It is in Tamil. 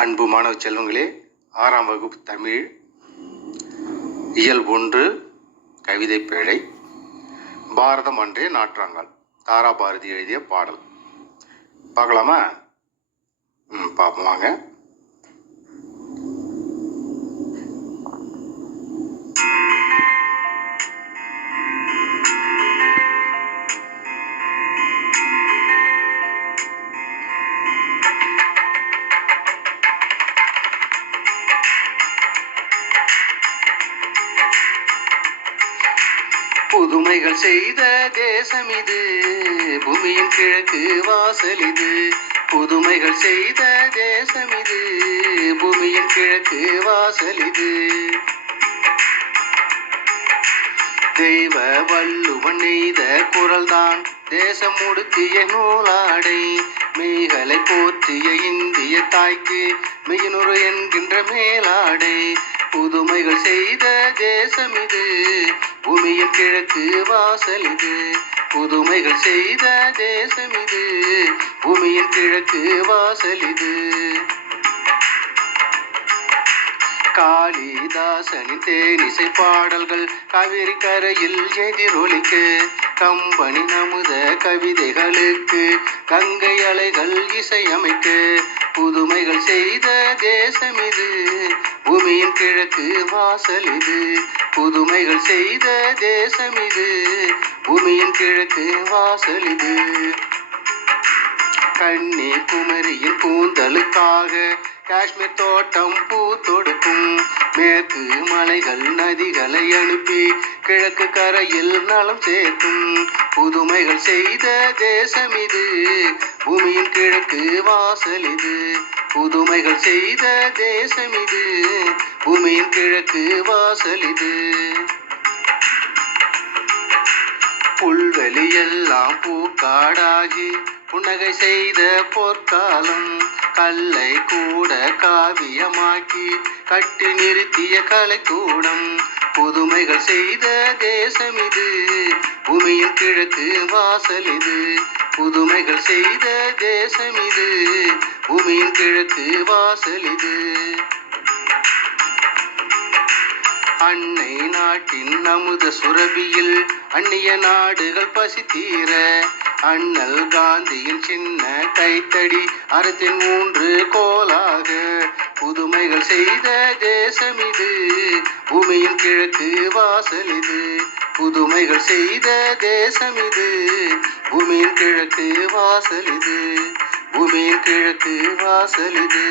அன்பு மாணவ செல்வங்களே, 6ஆம் வகுப்பு தமிழ் இயல் 1 கவிதை பேழை. பாரதம் அன்றே நாற்றாங்கால், தாராபாரதி எழுதிய பாடல். பார்க்கலாமா? பார்ப்போம் வாங்க. புதுமைகள் செய்த தேசம் இது, பூமியின் கிழக்கு வாசல் இது. புதுமைகள் செய்த தேசம் இது, பூமியின் கிழக்கு வாசல் இது. தெய்வ வள்ளுவன் நெய்த குரல்தான் தேசம் உடுத்திய நூலாடை. மெய்களை போற்றிய இந்திய தாய்க்கு மெய்யுணர்வு என்கின்ற மேலாடை. புதுமைகள் செய்த தேசம் இது, பூமியின் கிழக்கு வாசல் இது. புதுமைகள் செய்த தேசம் இது, பூமியின் கிழக்கு வாசல் இது. காளிதாசனின் தேனிசை பாடல்கள் காவிரி கரையில் எதிரொலிக்க, கம்பனி அமுத கவிதைகளுக்கு கங்கை அலைகள் இசையமைக்க. புதுமைகள் செய்த தேசம் இது, பூமியின் கிழக்கு வாசல் இது. புதுமைகள் செய்த தேசம் இது, பூமியின் கிழக்கு வாசல் இது. கன்னியாகுமரியின் கூந்தலுக்காக காஷ்மீர் தோட்டம் பூ தொடுக்கும். மேற்கு மலைகள் நதிகளை அனுப்பி கிழக்கு கரையில் நலம் சேர்க்கும். புதுமைகள் செய்த தேசம் இது, பூமியின் கிழக்கு வாசல் இது. புதுமைகள் செய்த தேசம் இது, பூமியின் கிழக்கு வாசல் இது. புல்வெளியெல்லாம் பூக்காடாகி புன்னகை செய்த பொற்காலம். கல்லை கூட காவியமாக்கி கட்டி நிறுத்திய கலைக்கூடம். புதுமைகள் செய்த தேசம் இது, பூமியின் கிழக்கு வாசல் இது. புதுமைகள் செய்த தேசம் இது, பூமியின் கிழக்கு வாசல் இது. அன்னை நாட்டின் அமுத சுரபியில் அந்நிய நாடுகள் பசி தீர, அண்ணல் காந்தியின் சின்ன கைத்தடி அறத்தின் 3 கோலாக. புதுமைகள் செய்த தேசம் இது, பூமியின் கிழக்கு வாசல் இது. புதுமைகள் செய்த தேசம் இது, பூமியின் கிழக்கு வாசல் இது. பூமியின் கிழக்கு வாசல் இது.